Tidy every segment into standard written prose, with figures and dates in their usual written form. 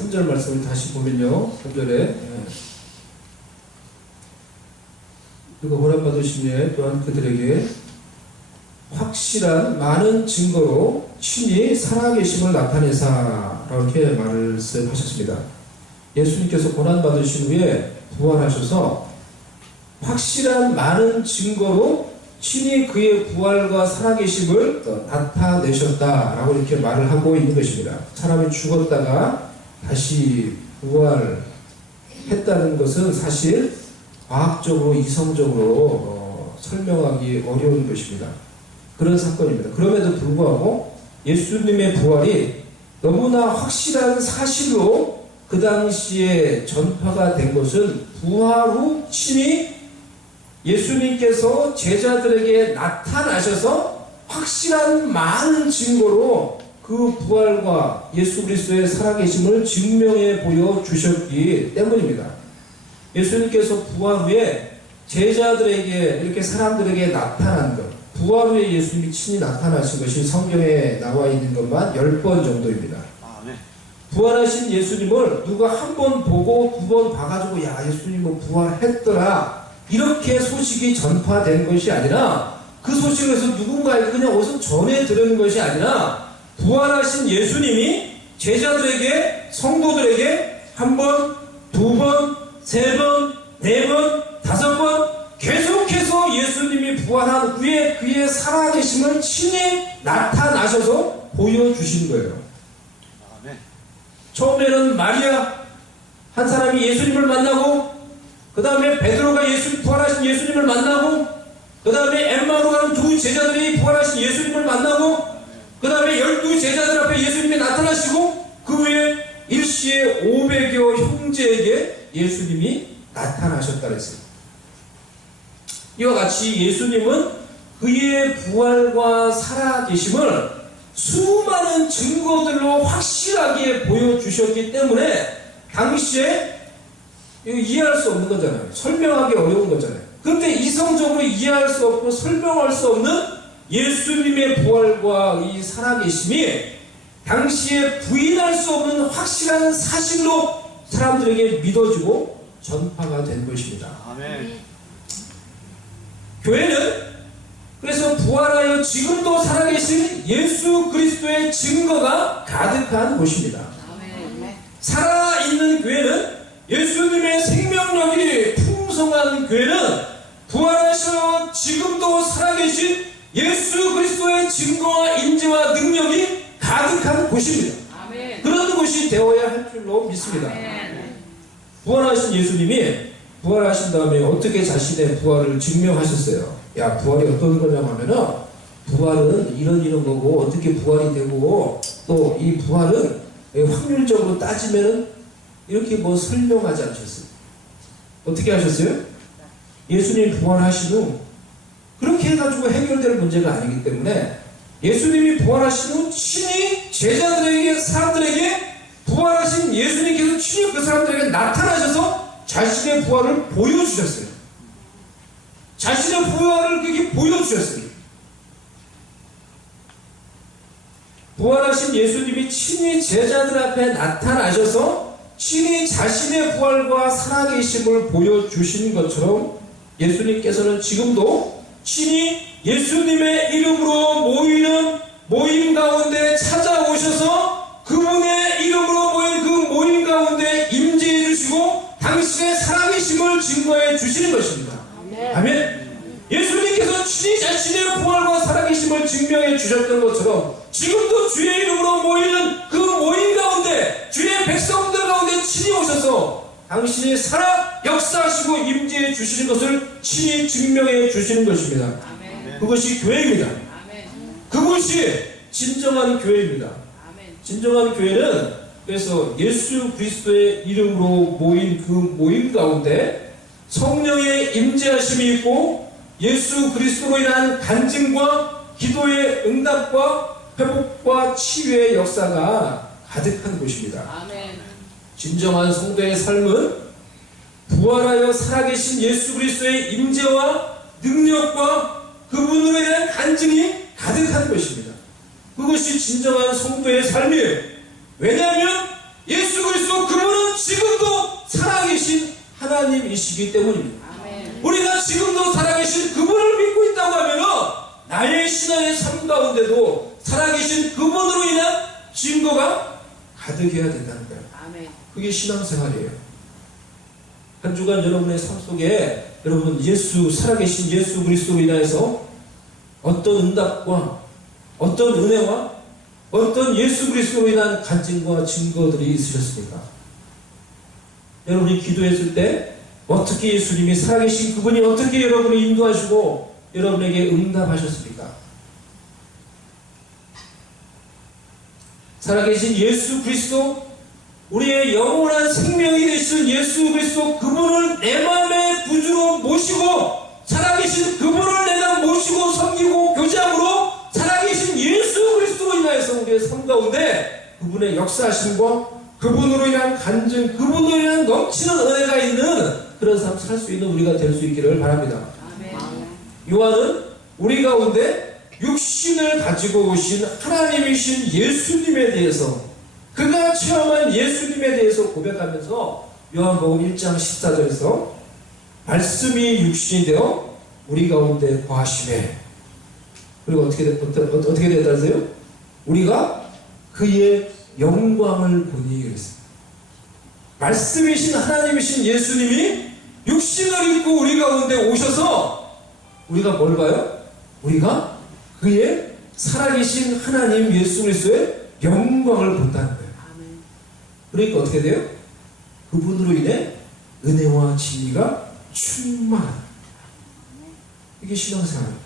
3절 말씀을 다시 보면요. 3절에 그리고 허락받으신 예 또한 그들에게 확실한 많은 증거로 친히 살아계심을 나타내사 이렇게 말씀하셨습니다. 예수님께서 고난받으신 후에 부활하셔서 확실한 많은 증거로 친히 그의 부활과 살아계심을 나타내셨다라고 이렇게 말을 하고 있는 것입니다. 사람이 죽었다가 다시 부활했다는 것은 사실 과학적으로 이성적으로 설명하기 어려운 것입니다. 그런 사건입니다. 그럼에도 불구하고 예수님의 부활이 너무나 확실한 사실로 그 당시에 전파가 된 것은 부활 후 친히 예수님께서 제자들에게 나타나셔서 확실한 많은 증거로 그 부활과 예수 그리스도의 살아계심을 증명해 보여주셨기 때문입니다. 예수님께서 부활 후에 제자들에게 이렇게 사람들에게 나타난 것, 부활 후에 예수님이 친히 나타나신 것이 성경에 나와 있는 것만 10번 정도입니다. 부활하신 예수님을 누가 한 번 보고 두 번 봐가지고 야 예수님은 부활했더라 이렇게 소식이 전파된 것이 아니라 그 소식을 해서 누군가에게 그냥 어디서 전해 들은 것이 아니라 부활하신 예수님이 제자들에게 성도들에게 한 번, 두 번, 세 번, 네 번, 다섯 번 계속해서 예수님이 부활한 후에 그의 살아계심을 친히 나타나셔서 보여주신 거예요. 처음에는 마리아 한 사람이 예수님을 만나고 그 다음에 베드로가 부활하신 예수님을 만나고 그 다음에 엠마오로 가는 두 제자들이 부활하신 예수님을 만나고 그 다음에 12 제자들 앞에 예수님이 나타나시고 그 후에 일시에 500여 형제에게 예수님이 나타나셨다 그랬어요. 이와 같이 예수님은 그의 부활과 살아계심을 수많은 증거들로 확실하게 보여주셨기 때문에 당시에 이해할 수 없는 거잖아요. 설명하기 어려운 거잖아요. 그런데 이성적으로 이해할 수 없고 설명할 수 없는 예수님의 부활과 이 살아계심이 당시에 부인할 수 없는 확실한 사실로 사람들에게 믿어지고 전파가 된 것입니다. 아멘. 교회는 그래서 부활하여 지금도 살아계신 예수 그리스도의 증거가 가득한 곳입니다. 아멘. 살아있는 교회는 예수님의 생명력이 풍성한 교회는 부활하셔 지금도 살아계신 예수 그리스도의 증거와 인지와 능력이 가득한 곳입니다. 아멘. 그런 곳이 되어야 할 줄로 믿습니다. 아멘. 부활하신 예수님이 부활하신 다음에 어떻게 자신의 부활을 증명하셨어요? 야, 부활이 어떤 거냐면은 부활은 이런 거고 어떻게 부활이 되고 또 이 부활은 확률적으로 따지면은 이렇게 뭐 설명하지 않으셨어요. 어떻게 하셨어요? 예수님이 부활하신 후 그렇게 해가지고 해결될 문제가 아니기 때문에 예수님이 부활하신 후 친히 제자들에게 사람들에게 부활하신 예수님께서 친히 그 사람들에게 나타나셔서 자신의 부활을 보여주셨어요. 자신의 부활을 그렇게 보여주셨어요. 부활하신 예수님이 친히 제자들 앞에 나타나셔서 친히 자신의 부활과 살아계심을 보여주신 것처럼 예수님께서는 지금도 친히 예수님의 이름으로 모이는 모임 가운데 찾아오셔서 그분의 이름으로 모인 그 모임 가운데 임재해 주시고 당신의 살아계심을 증거해 주시는 것입니다. 아멘. 예수님께서 친히 자신의 부활과 살아계심을 증명해 주셨던 것처럼 지금도 주의 이름으로 모이는 그 모임 가운데 주의 백성들 가운데 친히 오셔서 당신이 살아 역사하시고 임재해 주시는 것을 친히 증명해 주시는 것입니다. 아멘. 그것이 교회입니다. 아멘. 그것이 진정한 교회입니다. 아멘. 진정한 교회는 그래서 예수 그리스도의 이름으로 모인 그 모임 가운데 성령의 임재하심이 있고 예수 그리스도로 인한 간증과 기도의 응답과 회복과 치유의 역사가 가득한 곳입니다. 아멘. 진정한 성도의 삶은 부활하여 살아계신 예수 그리스도의 임재와 능력과 그분으로 인한 간증이 가득한 것입니다. 그것이 진정한 성도의 삶이에요. 왜냐하면 예수 그리스도 살아계신 하나님이시기 때문입니다. 아멘. 우리가 지금도 살아계신 그분을 믿고 있다고 하면은 나의 신앙의 삶 가운데도 살아계신 그분으로 인한 증거가 가득해야 된다는 거예요. 아멘. 그게 신앙생활이에요. 한 주간 여러분의 삶 속에 여러분 살아계신 예수 그리스도로 인하여서 어떤 응답과 어떤 은혜와 어떤 예수 그리스도로 인한 간증과 증거들이 있으셨습니까? 여러분이 기도했을 때 어떻게 예수님이 살아계신 그분이 어떻게 여러분을 인도하시고 여러분에게 응답하셨습니까? 살아계신 예수 그리스도, 우리의 영원한 생명이 되신 예수 그리스도, 그분을 내 마음의 구주로 모시고 살아계신 그분을 내가 모시고 섬기고 교제함으로 살아계신 예수 그리스도로 인하여서 우리의 삶 가운데 그분의 역사하심과 그분으로 인한 간증, 그분으로 인한 넘치는 은혜가 있는 그런 삶 살 수 있는 우리가 될 수 있기를 바랍니다. 아멘. 요한은 우리 가운데 육신을 가지고 오신 하나님이신 예수님에 대해서, 그가 체험한 예수님에 대해서 고백하면서 요한복음 1장 14절에서 말씀이 육신이 되어 우리 가운데 거하시매, 그리고 어떻게 됐다세요? 우리가 그의 영광을 보니 그랬습니다. 말씀이신 하나님이신 예수님이 육신을 입고 우리 가운데 오셔서 우리가 뭘 봐요? 우리가 그의 살아계신 하나님 예수 그리스도의 영광을 본다는 거예요. 아멘. 그러니까 어떻게 돼요? 그분으로 인해 은혜와 진리가 충만한, 이게 신앙생활이에요.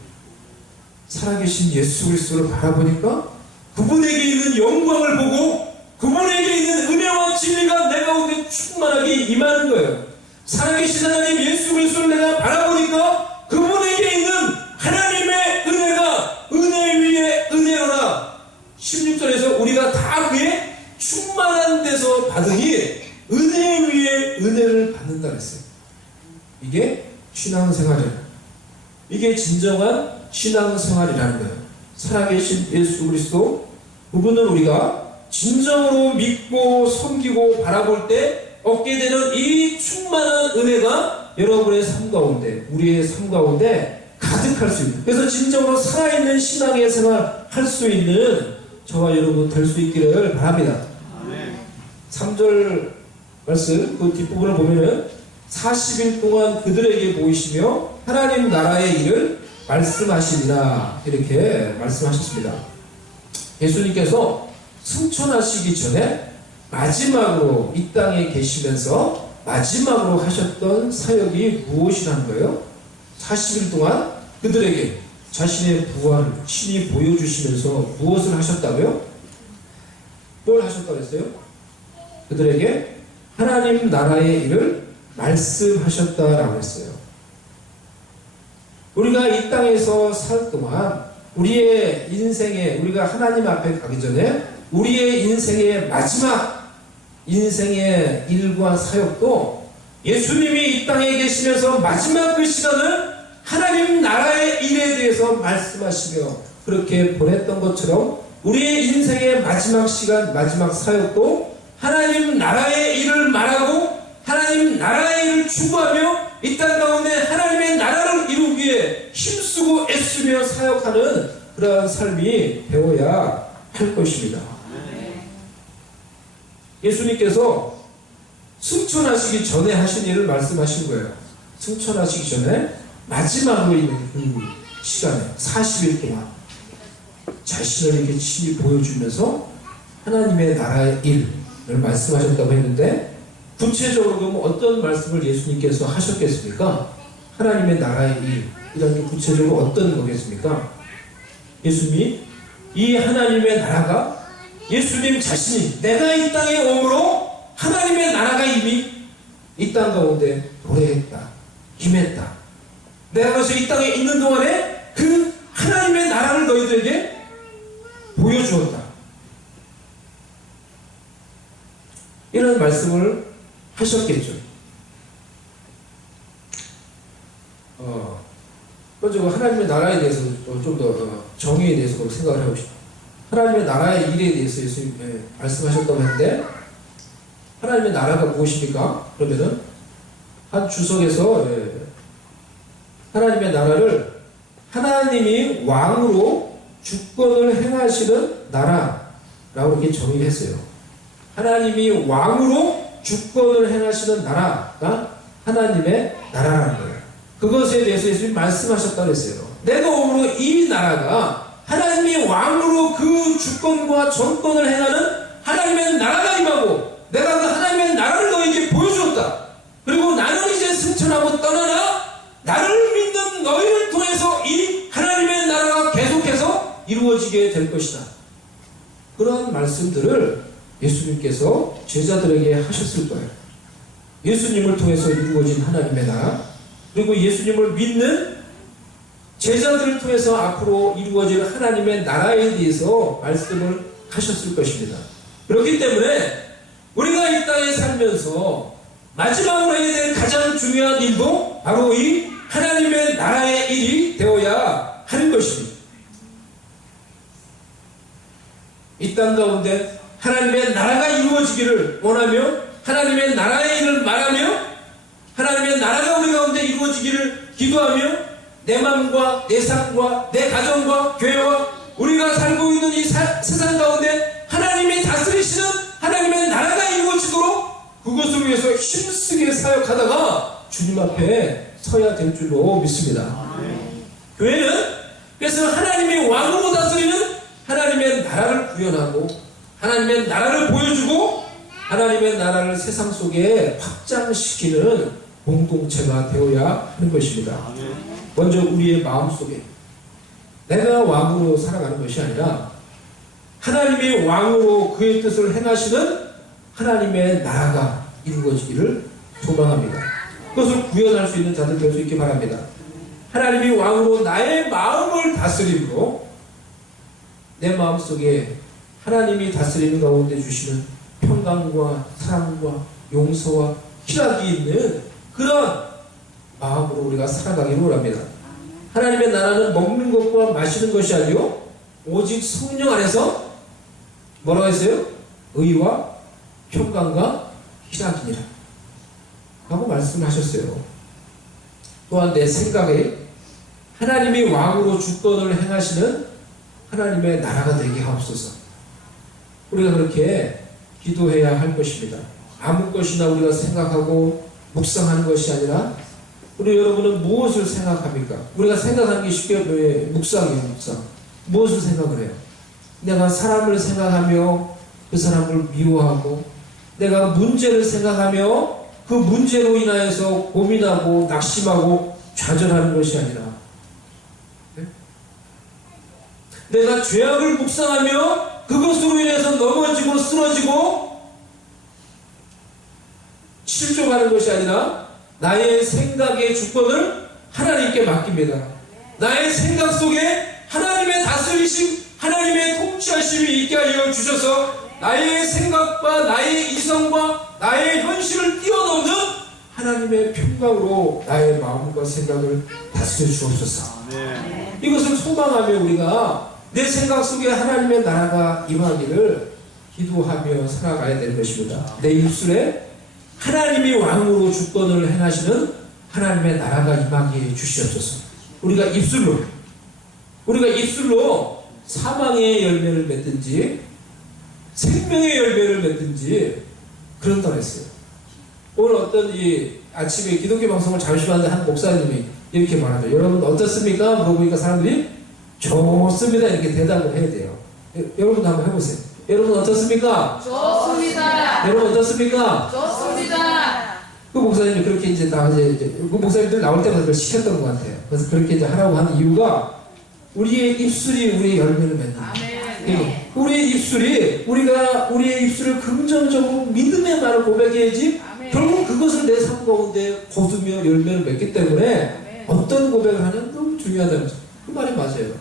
살아계신 예수 그리스도를 바라보니까 그분에게 있는 영광을 보고 그분에게 있는 은혜와 진리가 내 가운데 충만하게 임하는 거예요. 살아계신 하나님 예수 그리스도를 내가 바라보니까 그분에게 있는 하나님의 은혜가 은혜 위에 은혜로라. 16절에서 우리가 다 그의 충만한 데서 받으니 은혜 위에 은혜를 받는다 그랬어요. 이게 신앙생활이에요. 이게 진정한 신앙생활이라는 거예요. 살아계신 예수 그리스도, 그분을 우리가 진정으로 믿고 섬기고 바라볼 때 얻게 되는 이 충만한 은혜가 여러분의 삶 가운데, 우리의 삶 가운데 가득할 수 있는, 그래서 진정으로 살아있는 신앙의 생활 할 수 있는 저와 여러분 될 수 있기를 바랍니다. 아멘. 3절 말씀 그 뒷부분을 보면은 40일 동안 그들에게 보이시며 하나님 나라의 일을 말씀하시니라, 이렇게 말씀하셨습니다. 예수님께서 승천하시기 전에 마지막으로 이 땅에 계시면서 마지막으로 하셨던 사역이 무엇이라는 거예요? 40일 동안 그들에게 자신의 부활을 친히 보여주시면서 무엇을 하셨다고요? 뭘 하셨다고 했어요? 그들에게 하나님 나라의 일을 말씀하셨다라고 했어요. 우리가 이 땅에서 살 동안 우리의 인생에, 우리가 하나님 앞에 가기 전에 우리의 인생의 마지막 인생의 일과 사역도 예수님이 이 땅에 계시면서 마지막 그 시간을 하나님 나라의 일에 대해서 말씀하시며 그렇게 보냈던 것처럼 우리의 인생의 마지막 시간, 마지막 사역도 하나님 나라의 일을 말하고 하나님 나라의 일을 추구하며 이 땅 가운데 하나님의 나라를 이루기 위해 힘쓰고 애쓰며 사역하는 그러한 삶이 되어야 할 것입니다. 예수님께서 승천하시기 전에 하신 일을 말씀하신 거예요. 승천하시기 전에 마지막으로 있는 그 시간에 40일 동안 자신을 이렇게 친히 보여주면서 하나님의 나라의 일을 말씀하셨다고 했는데, 구체적으로 그럼 어떤 말씀을 예수님께서 하셨겠습니까? 하나님의 나라의 일, 이런 게 구체적으로 어떤 거겠습니까? 예수님이 이 하나님의 나라가 예수님 자신이 내가 이 땅에 오므로 하나님의 나라가 이미 이 땅 가운데 도래했다, 임했다. 내가 그래서 이 땅에 있는 동안에 그 하나님의 나라를 너희들에게 보여주었다. 이런 말씀을 하셨겠죠. 먼저 하나님의 나라에 대해서 좀 더 정의에 대해서 생각을 해봅시다. 하나님의 나라의 일에 대해서 예수님 말씀하셨다고 했는데, 하나님의 나라가 무엇입니까? 그러면은 한 주석에서 하나님의 나라를 하나님이 왕으로 주권을 행하시는 나라라고 이렇게 정의했어요. 하나님이 왕으로 주권을 행하시는 나라가 하나님의 나라라는 거예요. 그것에 대해서 예수님이 말씀하셨다고 했어요. 내가 오므로 이 나라가 하나님이 왕으로 그 주권과 정권을 행하는 하나님의 나라가 임하고 내가 그 하나님의 나라를 너에게 보여주었다. 그리고 나는 이제 승천하고 떠나나 나를 믿는 너희를 통해서 이 하나님의 나라가 계속해서 이루어지게 될 것이다. 그런 말씀들을 예수님께서 제자들에게 하셨을 거예요. 예수님을 통해서 이루어진 하나님의 나라, 그리고 예수님을 믿는 제자들을 통해서 앞으로 이루어질 하나님의 나라에 대해서 말씀을 하셨을 것입니다. 그렇기 때문에 우리가 이 땅에 살면서 마지막으로 해야 될 가장 중요한 일도 바로 이 하나님의 나라의 일이 되어야 하는 것입니다. 이 땅 가운데 하나님의 나라가 이루어지기를 원하며 하나님의 나라의 일을 말하며 하나님의 나라가 우리 가운데 이루어지기를 기도하며 내 마음과 내 삶과 내 가정과 교회와 우리가 살고 있는 이 세상 가운데 하나님이 다스리시는 하나님의 나라가 이루어지도록 그것을 위해서 힘쓰게 사역하다가 주님 앞에 서야 될 줄로 믿습니다. 교회는 그래서 하나님이 왕으로 다스리는 하나님의 나라를 구현하고 하나님의 나라를 보여주고 하나님의 나라를 세상 속에 확장시키는 공동체가 되어야 하는 것입니다. 먼저 우리의 마음속에 내가 왕으로 살아가는 것이 아니라 하나님이 왕으로 그의 뜻을 행하시는 하나님의 나라가 이루어지기를 소망합니다. 그것을 구현할 수 있는 자들 될 수 있기 바랍니다. 하나님이 왕으로 나의 마음을 다스림으로 내 마음속에 하나님이 다스리는 가운데 주시는 평강과 사랑과 용서와 희락이 있는 그런 마음으로 우리가 살아가기를 원합니다. 하나님의 나라는 먹는 것과 마시는 것이 아니요 오직 성령 안에서 뭐라고 했어요? 의와 평강과 희락이니라 하고 말씀하셨어요. 또한 내 생각에 하나님이 왕으로 주권을 행하시는 하나님의 나라가 되게 하옵소서. 우리가 그렇게 기도해야 할 것입니다. 아무 것이나 우리가 생각하고 묵상하는 것이 아니라 우리 여러분은 무엇을 생각합니까? 우리가 생각하는 게 쉽게 묵상이에요. 묵상. 무엇을 생각을 해요? 내가 사람을 생각하며 그 사람을 미워하고 내가 문제를 생각하며 그 문제로 인하여서 고민하고 낙심하고 좌절하는 것이 아니라 네? 내가 죄악을 묵상하며 그것으로 인해서 넘어지고 쓰러지고 실족하는 것이 아니라 나의 생각의 주권을 하나님께 맡깁니다. 나의 생각 속에 하나님의 다스리심, 하나님의 통치하심이 있게 하여 주셔서 나의 생각과 나의 이성과 나의 현실을 뛰어넘는 하나님의 평강으로 나의 마음과 생각을 다스려 주옵소서. 이것을 소망하며 우리가 내 생각 속에 하나님의 나라가 임하기를 기도하며 살아가야 되는 것입니다. 내 입술에 하나님이 왕으로 주권을 행하시는 하나님의 나라가 임하게 주시옵소서. 우리가 입술로 사망의 열매를 맺든지 생명의 열매를 맺든지 그런다고 했어요. 오늘 어떤 아침에 기독교 방송을 잠시 봤는데 한 목사님이 이렇게 말하죠. 여러분 어떻습니까? 물어보니까 사람들이 좋습니다 이렇게 대답을 해야 돼요. 여러분도 한번 해보세요. 여러분 어떻습니까? 좋습니다. 여러분 어떻습니까? 좋습니다. 그 목사님이 그렇게 이제 그 목사님들 나올 때마다 그걸 시켰던 것 같아요. 그래서 그렇게 이제 하라고 하는 이유가 우리의 입술이 우리의 열매를 맺는 거예요. 우리의 입술이 우리의 입술을 긍정적으로 믿음의 말을 고백해야지 결국 그것을 내 삶 가운데 거두며 열매를 맺기 때문에 어떤 고백을 하냐면 너무 중요하다는 거죠. 그 말이 맞아요.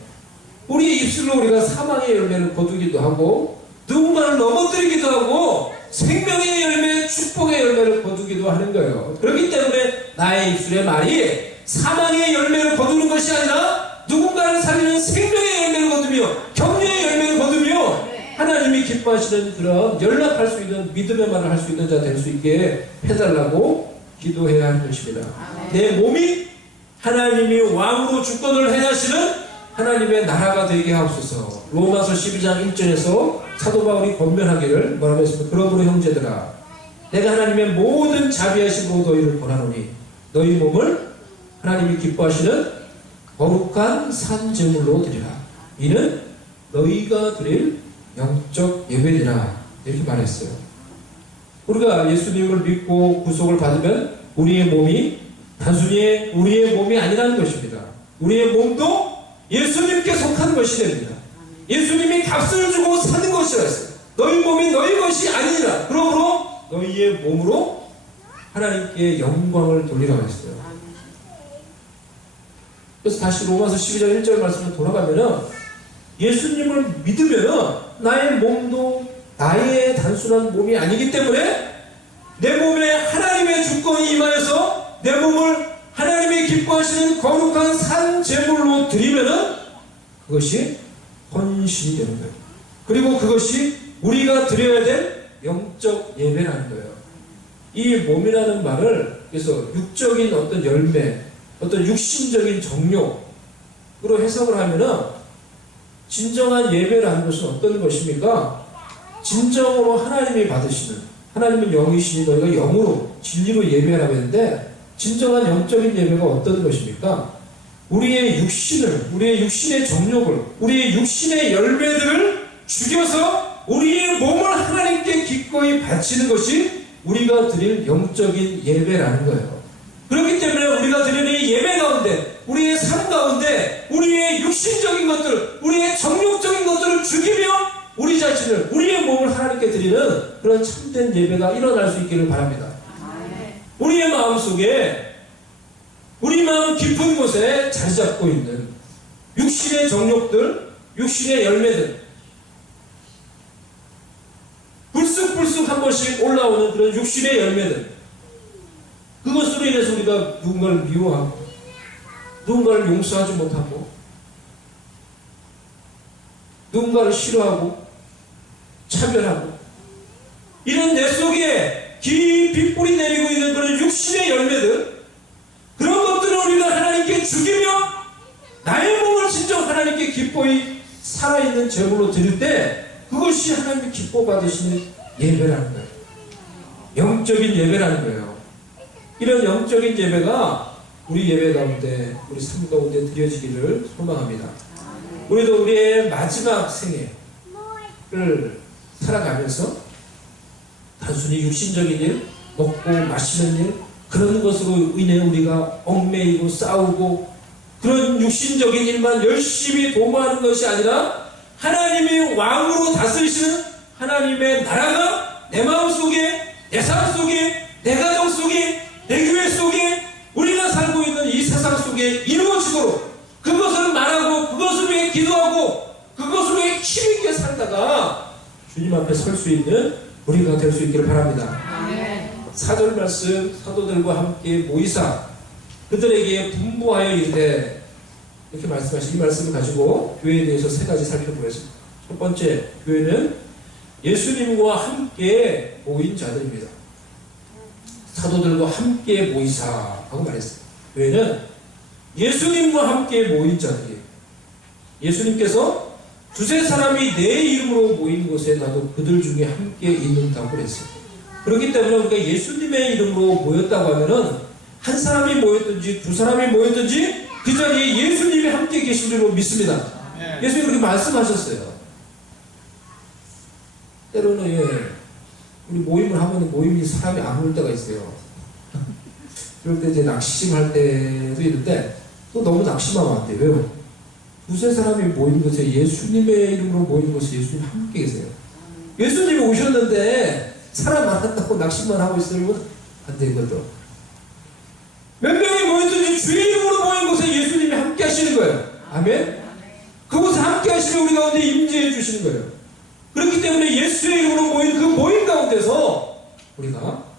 우리의 입술로 우리가 사망의 열매를 거두기도 하고 누군가를 넘어뜨리기도 하고 생명의 열매, 축복의 열매를 거두기도 하는 거예요. 그렇기 때문에 나의 입술의 말이 사망의 열매를 거두는 것이 아니라 누군가를 살리는 생명의 열매를 거두며 격려의 열매를 거두며 하나님이 기뻐하시는 그런 연락할 수 있는 믿음의 말을 할 수 있는 자 될 수 있게 해달라고 기도해야 하는 것입니다. 내 몸이 하나님이 왕으로 주권을 행하시는 하나님의 나라가 되게 하옵소서. 로마서 12장 1절에서 사도 바울이 권면하기를 뭐라고 했습니까? 그러므로 형제들아, 내가 하나님의 모든 자비하심으로 너희를 권하노니 너희 몸을 하나님이 기뻐하시는 거룩한 산 제물로 드리라. 이는 너희가 드릴 영적 예배니라. 이렇게 말했어요. 우리가 예수님을 믿고 구속을 받으면 우리의 몸이 단순히 우리의 몸이 아니라는 것입니다. 우리의 몸도 예수님께 속한 것이 됩니다. 예수님이 값을 주고 사는 것이라 했어요. 너희 몸이 너희 것이 아니니라. 그러므로 너희의 몸으로 하나님께 영광을 돌리라고 했어요. 그래서 다시 로마서 12장 1절 말씀으로 돌아가면은 예수님을 믿으면은 나의 몸도 나의 단순한 몸이 아니기 때문에 내 몸에 하나님의 주권이 임하여서 내 몸을 하나님이 기뻐하시는 거룩한 산 제물로 드리면은 그것이 헌신이 되는 거예요. 그리고 그것이 우리가 드려야 될 영적 예배라는 거예요. 이 몸이라는 말을 그래서 육적인 어떤 열매, 어떤 육신적인 정욕으로 해석을 하면은 진정한 예배라는 것은 어떤 것입니까? 진정으로 하나님이 받으시는, 하나님은 영이시니 너희가 영으로 진리로 예배하라고 했는데 진정한 영적인 예배가 어떤 것입니까? 우리의 육신을, 우리의 육신의 정욕을, 우리의 육신의 열매들을 죽여서 우리의 몸을 하나님께 기꺼이 바치는 것이 우리가 드릴 영적인 예배라는 거예요. 그렇기 때문에 우리가 드리는 이 예배 가운데, 우리의 삶 가운데 우리의 육신적인 것들, 우리의 정욕적인 것들을 죽이며 우리 자신을, 우리의 몸을 하나님께 드리는 그런 참된 예배가 일어날 수 있기를 바랍니다. 우리의 마음속에, 우리 마음 깊은 곳에 자리 잡고 있는 육신의 정욕들, 육신의 열매들, 불쑥불쑥 한 번씩 올라오는 그런 육신의 열매들, 그것으로 인해서 우리가 누군가를 미워하고 누군가를 용서하지 못하고 누군가를 싫어하고 차별하고 이런 내 속에 깊이 뿌리 내리고 있는 그런 육신의 열매들, 그런 것들을 우리가 하나님께 죽이며 나의 몸을 진정 하나님께 기뻐히 살아있는 제물로 드릴 때 그것이 하나님이 기뻐 받으시는 예배라는 거예요. 영적인 예배라는 거예요. 이런 영적인 예배가 우리 예배 가운데, 우리 삶 가운데 드려지기를 소망합니다. 우리도 우리의 마지막 생애를 살아가면서 단순히 육신적인 일, 먹고 마시는 일, 그런 것으로 인해 우리가 얽매이고 싸우고 그런 육신적인 일만 열심히 도모하는 것이 아니라 하나님이 왕으로 다스리시는 하나님의 나라가 내 마음속에, 내 삶 속에, 내 가정 속에, 내 교회 속에, 우리가 살고 있는 이 세상 속에 이루어지도록 그것을 말하고 그것을 위해 기도하고 그것을 위해 힘있게 살다가 주님 앞에 설 수 있는 우리가 될 수 있기를 바랍니다. 4절 말씀, 사도들과 함께 모이사 그들에게 분부하여 이르되, 이렇게 말씀하신 이 말씀을 가지고 교회에 대해서 세 가지 살펴보겠습니다. 첫 번째, 교회는 예수님과 함께 모인 자들입니다. 사도들과 함께 모이사 하고 말했어요. 교회는 예수님과 함께 모인 자들이에요. 예수님께서 두세 사람이 내 이름으로 모인 곳에 나도 그들 중에 함께 있는다고 그랬어요. 그렇기 때문에 우리가 예수님의 이름으로 모였다고 하면은 한 사람이 모였든지 두 사람이 모였든지 그 자리에 예수님이 함께 계신 줄로 믿습니다. 예수님이 그렇게 말씀하셨어요. 때로는 우리 모임을 하면 모임이 사람이 안 올 때가 있어요. 그럴 때 이제 낙심할 때도 있는데 또 너무 낙심하면 안 돼요. 왜요? 두세 사람이 모인 곳에, 예수님의 이름으로 모인 곳에 예수님 함께 계세요. 예수님이 오셨는데 사람 안 한다고 낙심만 하고 있으면 안 되거든. 몇 명이 모였든지 주의 이름으로 모인 곳에 예수님이 함께 하시는 거예요. 아멘? 그곳에 함께 하시면 우리 가운데 임재해 주시는 거예요. 그렇기 때문에 예수의 이름으로 모인 그 모임 가운데서 우리가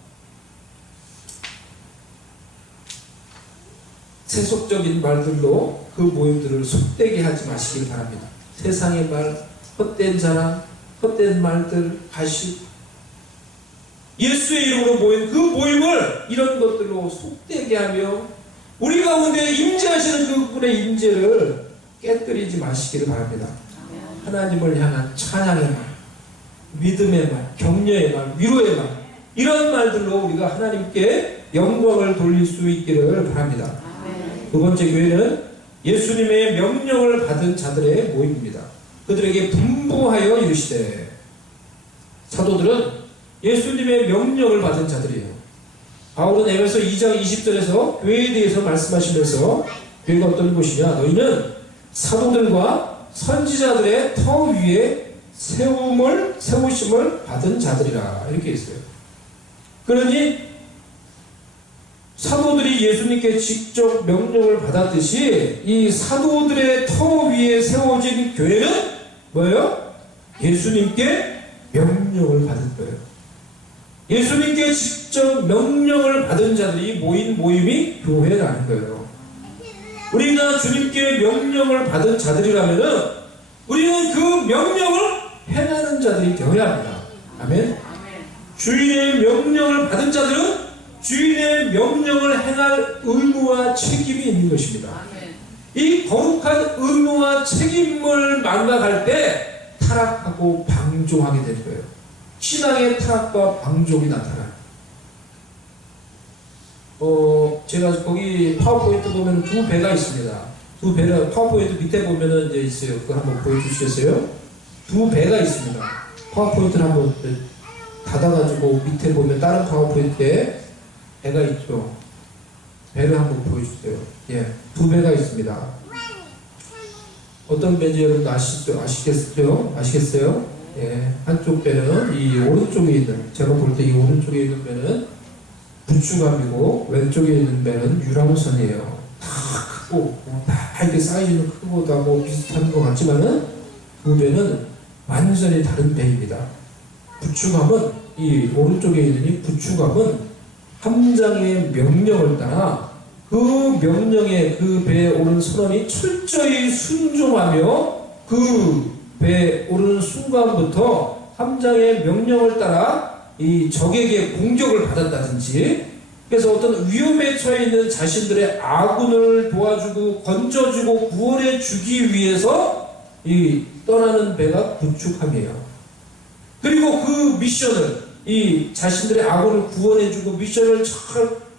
세속적인 말들로 그 모임들을 속되게 하지 마시길 바랍니다. 세상의 말, 헛된 자랑, 헛된 말들, 가식, 예수의 이름으로 모인 그 모임을 이런 것들로 속되게 하며 우리 가운데 임재하시는 그분의 임재를 깨뜨리지 마시기를 바랍니다. 하나님을 향한 찬양의 말, 믿음의 말, 격려의 말, 위로의 말, 이런 말들로 우리가 하나님께 영광을 돌릴 수 있기를 바랍니다. 두 번째 교회는 예수님의 명령을 받은 자들의 모임입니다. 그들에게 분부하여 이르시되, 사도들은 예수님의 명령을 받은 자들이에요. 바울은 에베소 2장 20절에서 교회에 대해서 말씀하시면서 교회가 어떤 곳이냐, 너희는 사도들과 선지자들의 터 위에 세우심을 받은 자들이라, 이렇게 있어요. 그러니 사도들이 예수님께 직접 명령을 받았듯이 이 사도들의 터 위에 세워진 교회는 뭐예요? 예수님께 명령을 받은 거예요. 예수님께 직접 명령을 받은 자들이 모인 모임이 교회라는 거예요. 우리가 주님께 명령을 받은 자들이라면은 우리는 그 명령을 행하는 자들이 되어야 합니다. 아멘. 주인의 명령을 받은 자들은 주인의 명령을 행할 의무와 책임이 있는 것입니다. 이 거룩한 의무와 책임을 망각할 때 타락하고 방종하게 되는 거예요. 신앙의 타락과 방종이 나타나요. 제가 거기 파워포인트 보면 두 배가 있습니다. 두 배를 파워포인트 밑에 보면은 이제 있어요. 그거 한번 보여주시겠어요? 두 배가 있습니다. 파워포인트를 한번 닫아가지고 밑에 보면 다른 파워포인트에 배가 있죠. 배를 한번 보여주세요. 예, 두 배가 있습니다. 어떤 배인지 여러분 아시겠어요? 예, 한쪽 배는 이 오른쪽에 있는, 제가 볼 때 이 오른쪽에 있는 배는 부추감이고 왼쪽에 있는 배는 유람선이에요. 다 크고 다 이렇게 사이즈는 크고 다 뭐 비슷한 것 같지만은 두 배는 완전히 다른 배입니다. 부추감은, 이 오른쪽에 있는 이 부추감은 함장의 명령을 따라 그 명령에 그 배에 오른 선원이 철저히 순종하며 그 배에 오르는 순간부터 함장의 명령을 따라 이 적에게 공격을 받았다든지, 그래서 어떤 위험에 처해 있는 자신들의 아군을 도와주고 건져주고 구원해 주기 위해서 이 떠나는 배가 부축함이에요. 그리고 그 미션을, 이 자신들의 아군을 구원해주고 미션을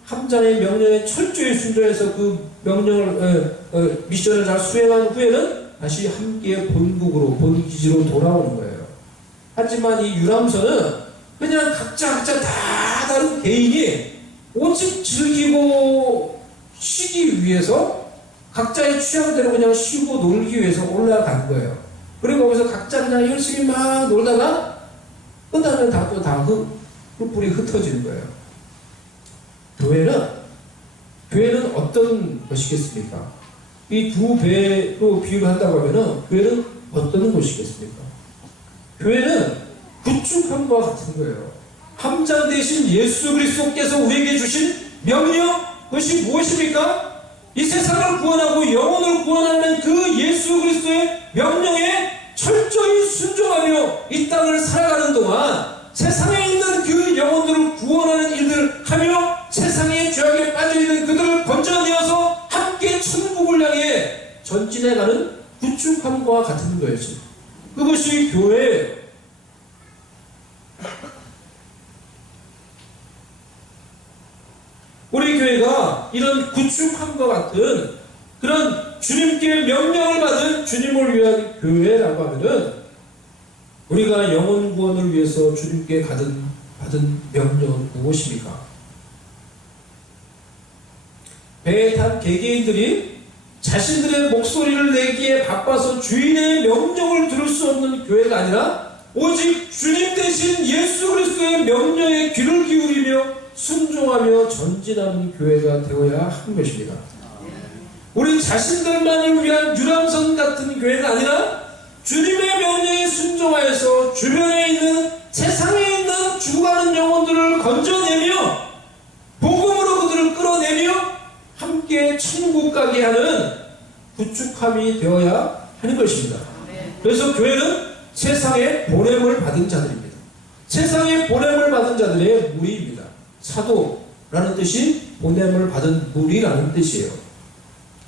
함장의 명령에 철저히 순종해서 그 미션을 잘 수행한 후에는 다시 함께 본국으로, 본기지로 돌아오는 거예요. 하지만 이 유람선은 그냥 각자 다 다른 개인이 오직 즐기고 쉬기 위해서, 각자의 취향대로 그냥 쉬고 놀기 위해서 올라간 거예요. 그리고 거기서 각자 그냥 열심히 막 놀다가 끝나면 뿔뿔이 흩어지는 거예요. 교회는 어떤 것이겠습니까? 이 두 배로 비유를 한다고 하면은 교회는 어떤 곳이겠습니까? 교회는 구축함과 같은 거예요. 함장 대신 예수 그리스도께서 우리에게 주신 명령, 그것이 무엇입니까? 이 세상을 구원하고 영혼을 구원하는 그 예수 그리스도의 명령에 철저히 순종하며 이 땅을 살아가는 동안 세상에 있는 그 영혼들을 구원하는 일들을 하며 세상의 죄악에 빠져있는 그들을 건져내어서 함께 천국을 향해 전진해가는 구축함과 같은 거예요. 그것이 교회예요. 우리 교회가 이런 구축함과 같은 그런 주님께 명령을 받은 주님을 위한 교회라고 하면은, 우리가 영혼 구원을 위해서 주님께 받은 명령은 무엇입니까? 배에 탄 개개인들이 자신들의 목소리를 내기에 바빠서 주인의 명령을 들을 수 없는 교회가 아니라 오직 주님 대신 예수 그리스도의 명령에 귀를 기울이며 순종하며 전진하는 교회가 되어야 하는 것입니다. 우리 자신들만을 위한 유람선 같은 교회가 아니라 주님의 명령에 순종하여서 주변에 있는, 세상에 있는 죽어가는 영혼들을 건져내며 복음으로 그들을 끌어내며 함께 천국 가게 하는 구축함이 되어야 하는 것입니다. 그래서 교회는 세상에 보냄을 받은 자들입니다. 세상에 보냄을 받은 자들의 무리입니다. 사도, 라는 뜻이 보냄을 받은 무리라는 뜻이에요.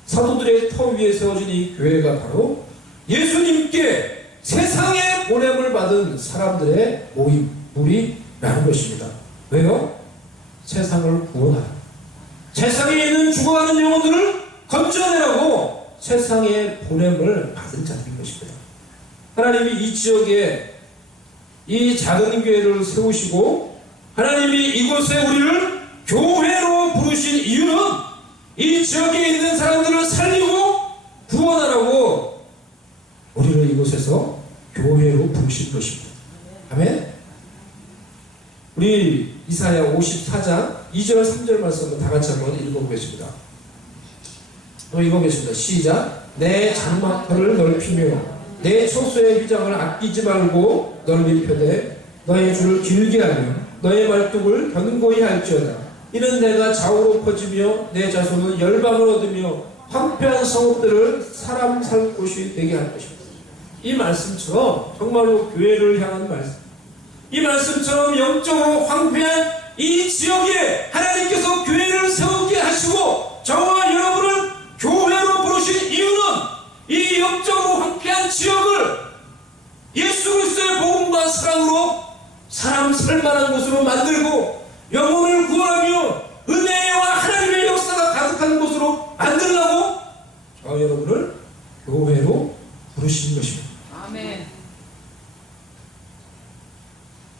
사도들의 터 위에 세워진 이 교회가 바로 예수님께 세상에 보냄을 받은 사람들의 모임, 무리라는 것입니다. 왜요? 세상을 구원하라. 세상에 있는 죽어가는 영혼들을 건져내라고 세상에 보냄을 받은 자들인 것입니다. 하나님이 이 지역에 이 작은 교회를 세우시고 하나님이 이곳에 우리를 교회로 부르신 이유는 이 지역에 있는 사람들을 살리고 구원하라고 우리를 이곳에서 교회로 부르신 것입니다. 아멘. 우리 이사야 54장 2절 3절 말씀을 다 같이 한번 읽어보겠습니다. 읽어보겠습니다. 시작. 내 장막터를 넓히며 내 초소의 휘장을 아끼지 말고 넓히되 너의 줄을 길게 하며 너의 말뚝을 견고히 할지어다. 이는 내가 좌우로 퍼지며 내 자손은 열방을 얻으며 황폐한 성읍들을 사람 살 곳이 되게 할 것입니다. 이 말씀처럼 정말로 교회를 향한 말씀, 이 말씀처럼 영적으로 황폐한 이 지역에 하나님께서 교회를 세우게 하시고 저와 여러분을 교회로 부르신 이유는 이 영적으로 황폐한 지역을 예수 그리스도의 복음과 사랑으로 사람 살만한 곳으로 만들고 영혼을 구원하며 은혜와 하나님의 역사가 가득한 곳으로 만들려고 저와 여러분을 교회로 부르신 것입니다. 아멘.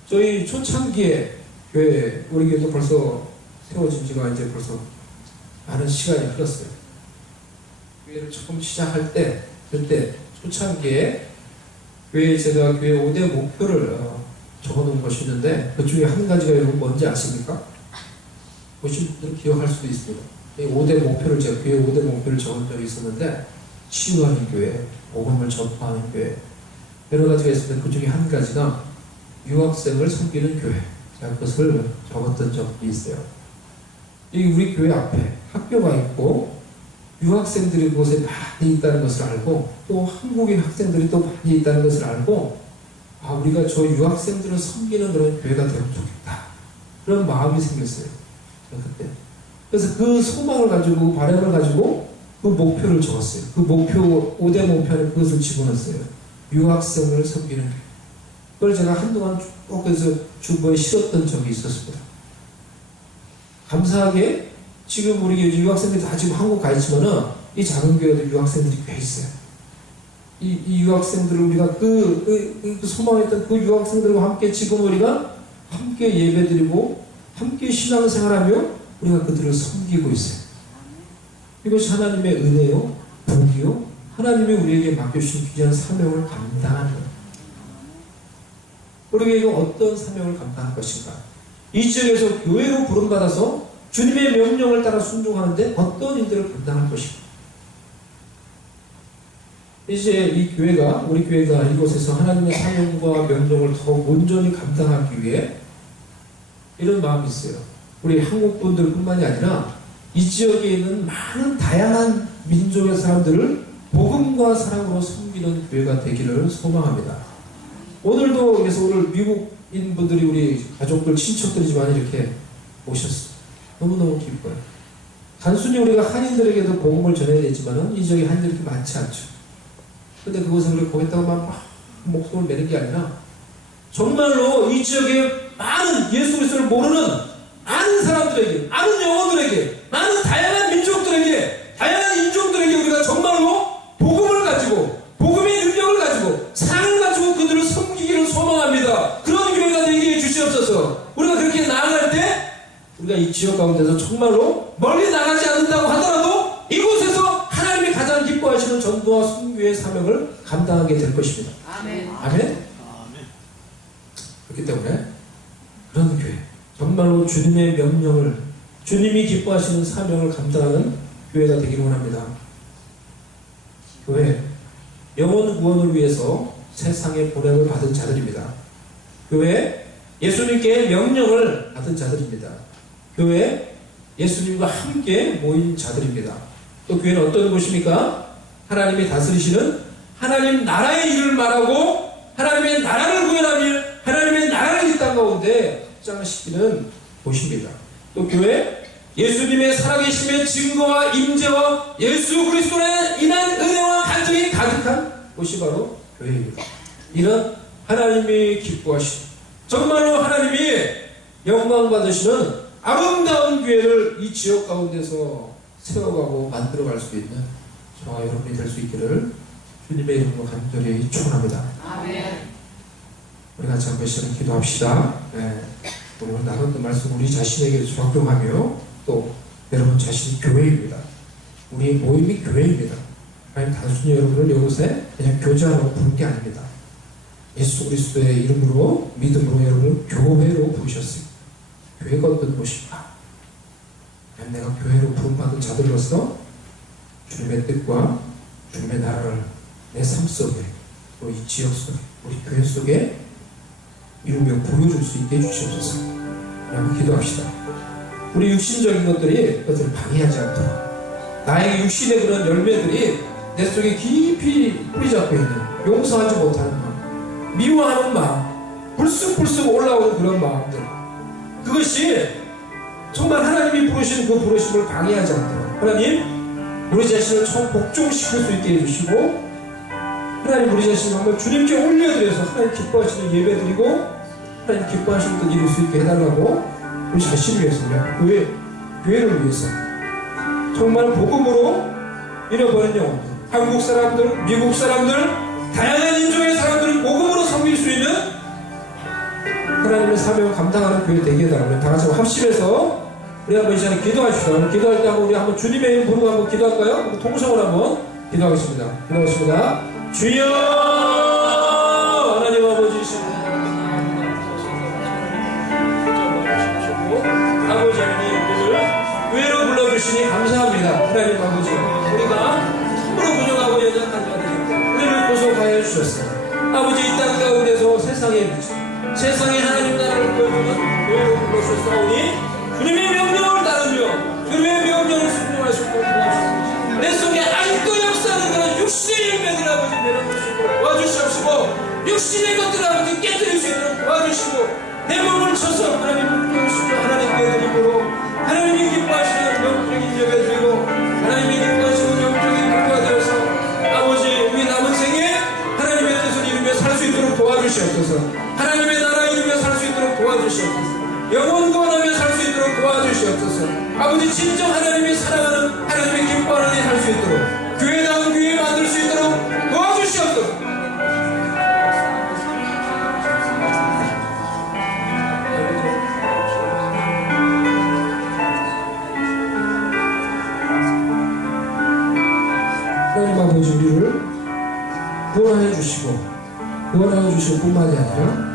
저희 초창기에 교회, 우리 교회도 벌써 세워진 지가 이제 벌써 많은 시간이 흘렀어요. 교회를 처음 시작할 때, 그때 초창기에 교회 제가 교회 5대 목표를 적어놓은 것이 있는데 그 중에 한 가지가 여러분 뭔지 아십니까? 보신 분들은 기억할 수도 있습니다. 5대 목표를 제가 교회 5대 목표를 적은 적이 있었는데 치유하는 교회, 복음을 전파하는 교회 여러 가지가 있었는데 그 중에 한 가지가 유학생을 섬기는 교회. 제가 그것을 적었던 적이 있어요. 이 우리 교회 앞에 학교가 있고 유학생들이 그곳에 많이 있다는 것을 알고 또 한국인 학생들이 또 많이 있다는 것을 알고 우리가 저 유학생들을 섬기는 그런 교회가 되면 좋겠다. 그런 마음이 생겼어요. 그때. 그래서 그 소망을 가지고 바람을 가지고 그 목표를 적었어요. 그 목표 5대 목표는 그것을 집어넣었어요. 유학생을 섬기는 교회. 그걸 제가 한동안 쭉 그래서 주보에 실었던 적이 있었습니다. 감사하게 지금 우리 유학생들이 다 지금 한국 가 있지만은 이 작은 교회도 유학생들이 꽤 있어요. 이 유학생들을 우리가 그 소망했던 그 유학생들과 함께 지금 우리가 함께 예배드리고 함께 신앙생활하며 우리가 그들을 섬기고 있어요. 이것이 하나님의 은혜요, 복이요, 하나님이 우리에게 맡겨주신 귀한 사명을 감당하는 거예요. 우리가 이거 어떤 사명을 감당할 것인가? 이 지역에서 교회로 부름받아서 주님의 명령을 따라 순종하는데 어떤 일들을 감당할 것인가? 이제 이 교회가, 우리 교회가 이곳에서 하나님의 사명과 명령을 더 온전히 감당하기 위해 이런 마음이 있어요. 우리 한국 분들 뿐만이 아니라 이 지역에 있는 많은 다양한 민족의 사람들을 복음과 사랑으로 섬기는 교회가 되기를 소망합니다. 오늘도 그래서 오늘 미국인 분들이 우리 가족들, 친척들이지만 이렇게 오셨어요. 너무너무 기뻐요. 단순히 우리가 한인들에게도 복음을 전해야 되지만 이 지역에 한인들이 그렇게 많지 않죠. 근데 그것을 우리 거기다가만 막 목숨을 매는 게 아니라 정말로 이 지역에 많은 예수 그리스도를 모르는 많은 사람들에게, 많은 영혼들에게, 많은 다양한 민족들에게, 다양한 인종들에게 우리가 정말로 복음을 가지고, 복음의 능력을 가지고, 사랑을 가지고 그들을 섬기기를 소망합니다. 그런 교회가 되게 해 주시옵소서. 우리가 그렇게 나아갈 때 우리가 이 지역 가운데서 정말로 멀리 나가지 않는다고 하더라도 이곳에서 하나님이 가장 기뻐하시는 전도와 선교의 사명을 감당하게 될 것입니다. 아멘. 아멘? 그렇기 때문에 그런 교회, 정말로 주님의 명령을, 주님이 기뻐하시는 사명을 감당하는 교회가 되기를 원합니다. 교회, 영혼 구원을 위해서 세상에 보냄을 받은 자들입니다. 교회, 예수님께 명령을 받은 자들입니다. 교회, 예수님과 함께 모인 자들입니다. 또 교회는 어떤 곳입니까? 하나님이 다스리시는 하나님 나라의 일을 말하고 하나님의 나라를 구현하며 하나님의 나라를 이 땅 가운데 확장시키는 곳입니다. 또 교회 예수님의 살아계심의 증거와 임재와 예수 그리스도로 인한 은혜와 간증이 가득한 곳이 바로 교회입니다. 이런 하나님이 기뻐하시는 정말로 하나님이 영광 받으시는 아름다운 교회를 이 지역 가운데서 세워가고 만들어갈 수 있는 저와 여러분이 될 수 있기를 주님의 이름으로 간절히 축원합니다. 아멘. 우리 같이 한번 시간 기도합시다. 네. 오늘 나눴던 말씀 우리 자신에게 적용하며 또 여러분 자신이 교회입니다. 우리 모임이 교회입니다. 아니 단순히 여러분을 이곳에 그냥 교제하라고 부른 게 아닙니다. 예수 그리스도의 이름으로 믿음으로 여러분을 교회로 부르셨습니다. 교회가 어떤 곳인가? 내가 교회로 부름받은 자들로서 주님의 뜻과 주님의 나라를 내 삶 속에 또 이 지역 속에 우리 교회 속에 이루며 보여줄 수 있게 해주시옵소서. 한번 기도합시다. 우리 육신적인 것들이 그것을 방해하지 않도록 나의 육신의 그런 열매들이 내 속에 깊이 뿌리잡고 있는 용서하지 못하는 마음, 미워하는 마음, 불쑥불쑥 올라오는 그런 마음들, 그것이 정말 하나님이 부르신 그 부르심을 방해하지 않도록 하나님 우리 자신을 처음 복종시킬 수 있게 해주시고, 하나님 우리 자신을 한번 주님께 올려드려서 하나님 기뻐하시는 예배드리고 하나님 기뻐하시는 뜻 이룰 수 있게 해달라고 우리 자신을 위해서, 교회를 위해서 정말 복음으로 잃어버린 영혼들, 한국 사람들, 미국 사람들, 다양한 인종의 사람들을 복음으로 섬길 수 있는 하나님의 사명을 감당하는 교회 되게 해달라고 다 같이 합심해서 우리 한번 이 시간에 기도하십시다. 기도할 때 한번 우리 한번 주님의 이름 부르고 한번 기도할까요? 한번 통성을 한번 기도하겠습니다. 기도하겠습니다. 주여 하나님 아버지 아버지 하나님 우리를 교회로 불러주시니 감사합니다. 하나님 아버지 우리가 함부로 부정하고 연약한 자들이 우리를 구속하여 주셨습니다. 아버지 이 땅 가운데서 세상에 하나님 나라를 보여주는 교회로 불러주셨사오니 주님의 명령을 따르며 주님의 명령을 순종할 수 있도록 도와주시옵소서. 내 속에 아직도 역사하는 그런 육신의 열매들 아버지 내려놓을 수 있도록 도와주시옵시고, 육신의 것들 아버지 깨뜨릴 수 있도록 도와주시고, 내 몸을 쳐서 하나님을 깨우시고 하나님께 드리므로 하나님이 기뻐하시는 영적인 예배드리고 하나님이 기뻐하시는 영적인 공부가 되어서 아버지 우리 남은 생에 하나님의 뜻을 이루며 살 수 있도록 도와주시옵소서. 하나님의 나라 이루며 살 수 있도록 도와주시옵소서. 영원 구원하며 살 수 있도록 도와주시옵소서. 아버지 진정 하나님이 사랑하는 하나님의 기뻐하는 일 할 수 있도록 교회다운 교회 만들 수 있도록 도와주시옵소서. 하나님 아버지 우리를 구원하여 주실 뿐만이 아니라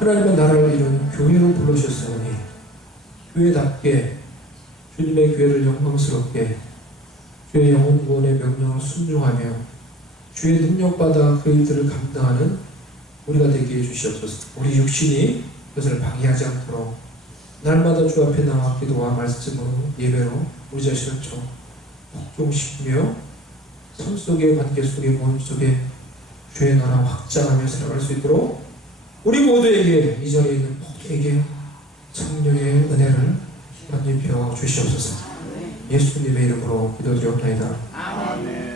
하나님의 나라를 이룬 교회로 불러주셨사오니 교회답게 주님의 교회를 영광스럽게 주의 영혼 구원의 명령을 순종하며 주의 능력받아 그 일들을 감당하는 우리가 되게 해주시옵소서. 우리 육신이 그것을 방해하지 않도록 날마다 주 앞에 나와 기도와 말씀으로 예배로 우리 자신을 복종시키며 삶 속에 관계 속에 모임 속에 주의 나라 확장하며 살아갈 수 있도록 우리 모두에게 이 자리에 있는 모두에게 성령의 은혜를 만입혀 주시옵소서. 예수님의 이름으로 기도드리옵나이다. 아멘.